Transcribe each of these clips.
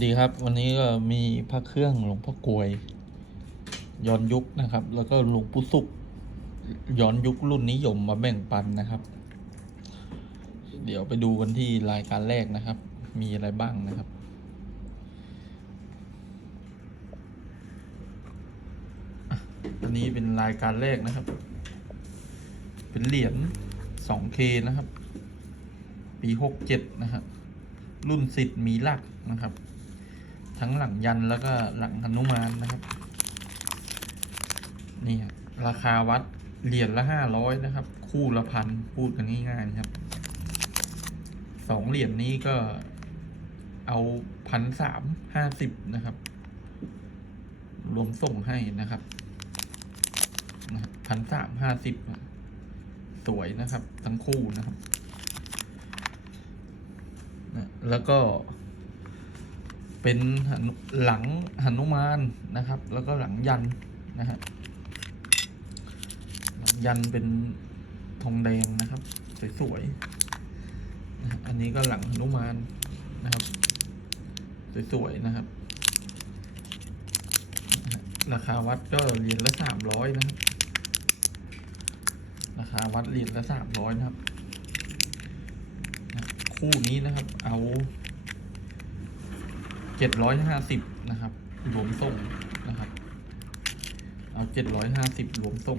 ดีครับ วันนี้ก็มีพระเครื่องหลวงพ่อกลวยย้อนยุคนะครับ แล้วก็หลวงปู่สุขย้อนยุครุ่นนิยมมาแบ่งปันนะครับ เดี๋ยวไปดูกันที่รายการแรกนะครับ มีอะไรบ้างนะครับอันนี้เป็นรายการแรกนะครับ เป็นเหรียญ 2K นะครับ ปี 67 นะครับรุ่นสิทธิ์มีลักนะครับ ทั้งหลังยันแล้วก็หลังหนุมานนะครับ นี่ราคาวัดเหรียญละห้าร้อยนะครับ คู่ละพันพูดกันง่ายๆนะครับสองเหรียญนี้ก็เอาพันสามห้าสิบนะครับ รวมส่งให้นะครับพันสามห้าสิบสวยนะครับ ทั้งคู่นะครับ แล้วก็ เป็นหลังหนุมานนะครับ แล้วก็หลังยันนะฮะหลังยันเป็นทองแดงนะครับ สวยๆนะอันนี้ก็หลังหนุมานนะครับสวยๆนะครับ ราคาวัดก็เหรียญละสามร้อยนะครับ ราคาวัดเหรียญละสามร้อยนะครับ คู่นี้นะครับ เอา เจ็ดร้อยห้าสิบนะครับรวมส่งนะครับ เอาเจ็ดร้อยห้าสิบรวมส่ง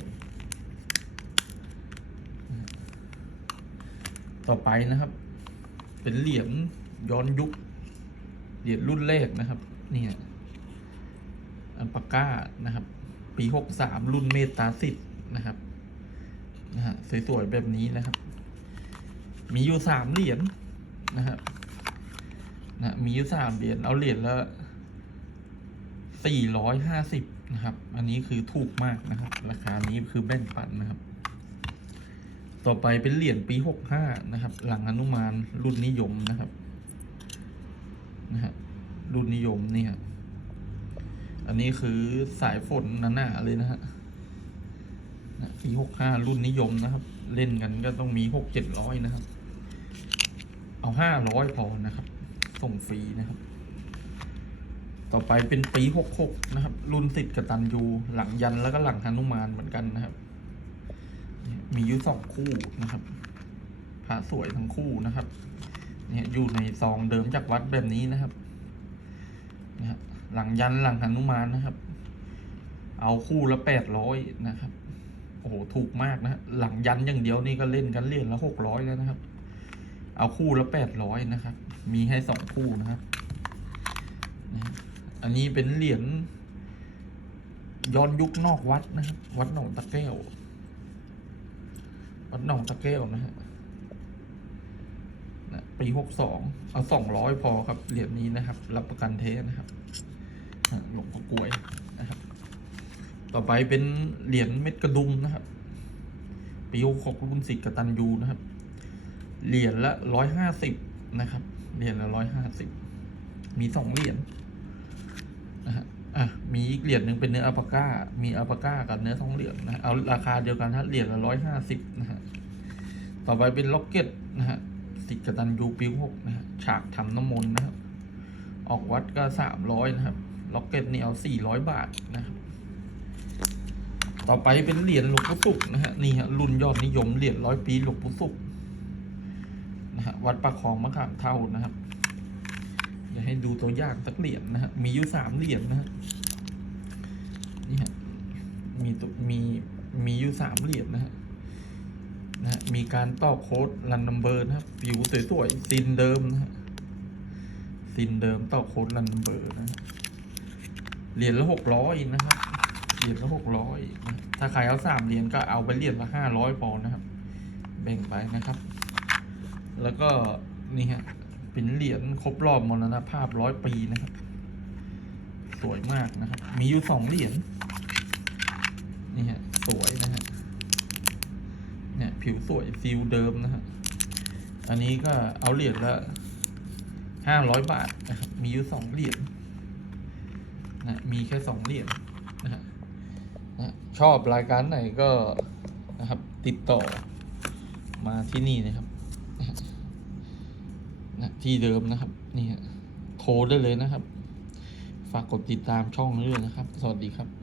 ต่อไปนะครับ เป็นเหรียญย้อนยุค เหรียญรุ่นแรกนะครับ เนี่ยอันปาก้านะครับ ปีหกสามรุ่นเมตาสิทธ์นะครับนะฮะสวยๆแบบนี้นะครับ มีอยู่สามเหรียญนะครับ นะมีสามเหรียญเอาเหรียญละสี่ร้อยห้าสิบนะครับ อันนี้คือถูกมากนะครับ ราคานี้คือแบ่งปันนะครับ ต่อไปเป็นเหรียญปีหกห้านะครับ หลังอนุมานรุ่นนิยมนะครับนะฮะรุ่นนิยมนี่ครับอันนี้คือสายฝนหนาๆเลยนะฮะนะปีหกห้ารุ่นนิยมนะครับ เล่นกันก็ต้องมีหกเจ็ดร้อยนะครับ เอาห้าร้อยพอนะครับ ส่งฟรีนะครับ ต่อไปเป็นปีหกหกนะครับ รุ่นสิทธิ์กตันยูหลังยันแล้วก็หลังฮนุมานเหมือนกันนะครับ มีอยุสองคู่นะครับพระสวยทั้งคู่นะครับ เนี่ยอยู่ในซองเดิมจากวัดแบบนี้นะครับนะฮะหลังยันหลังฮนุมานนะครับ เอาคู่ละแปดร้อยนะครับ โอ้โห ถูกมากนะ หลังยันอย่างเดียวนี่ก็เล่นกันเหรียญละหกร้อยแล้วนะครับ เอาคู่ละแปดร้อยนะครับ มีให้สองคู่นะครับ อันนี้เป็นเหรียญย้อนยุคนอกวัดนะครับ วัดหนองตะแก้ว วัดหนองตะแก้วนะฮะปีหกสองเอาสองร้อยพอครับ เหรียญนี้นะครับ รับประกันเทนะครับหลวงพ่อกลวยนะครับ ต่อไปเป็นเหรียญเม็ดกระดุมนะครับ ปีหกหกรุ่นสิทธิ์กตันยูนะครับ เหรียญละร้อยห้าสิบนะครับ เหรียญละร้อยห้าสิบ มีสองเหรียญนะฮะ อะ มีอีกเหรียญหนึ่งเป็นเนื้ออัลปาก้า มีอัลปาก้ากับเนื้อทองเหลืองนะ เอาราคาเดียวกันถ้าเหรียญละร้อยห้าสิบนะฮะ ต่อไปเป็นล็อกเก็ตนะฮะสิกตันยูปีหกนะฮะ ฉากทำน้ำมนต์นะครับ ออกวัดก็สามร้อยนะครับ ล็อกเก็ตนี่เอาสี่ร้อยบาทนะครับต่อไปเป็นเหรียญหลวงปู่ศุกร์นะฮะนี่ฮะรุ่นยอดนิยมเหรียญร้อยปีหลวงปู่ศุกร์ นะฮะวัดประคองมะขามเท่านะครับจะให้ดูตัวอย่างสักเหรียญนะฮะมีอยู่สามเหรียญนะฮะนี่ฮะมีตัวมีมีอยู่สามเหรียญนะฮะนะฮะมีการต่อโค้ดรันนัมเบอร์นะครับผิวสวยๆซินเดิมนะฮะซินเดิมต่อโค้ดรันนัมเบอร์นะเหรียญละหกร้อยนะครับเหรียญละหกร้อยนะถ้าใครเอาสามเหรียญก็เอาไปเหรียญละห้าร้อยพอนะครับ แบ่งไปนะครับ แล้วก็นี่ฮะเป็นเหรียญครบรอบมรณภาพร้อยปีนะครับ สวยมากนะครับ มีอยู่สองเหรียญนี่ฮะสวยนะฮะเนี่ยผิวสวยฟิลเดิมนะฮะอันนี้ก็เอาเหรียญละห้าร้อยบาทนะครับมีอยู่สองเหรียญนะมีแค่สองเหรียญนะฮะชอบรายการไหนก็นะครับติดต่อมาที่นี่นะครับ นะที่เดิมนะครับ นี่ฮะโทรได้เลยนะครับ ฝากกดติดตามช่องด้วยนะครับ สวัสดีครับ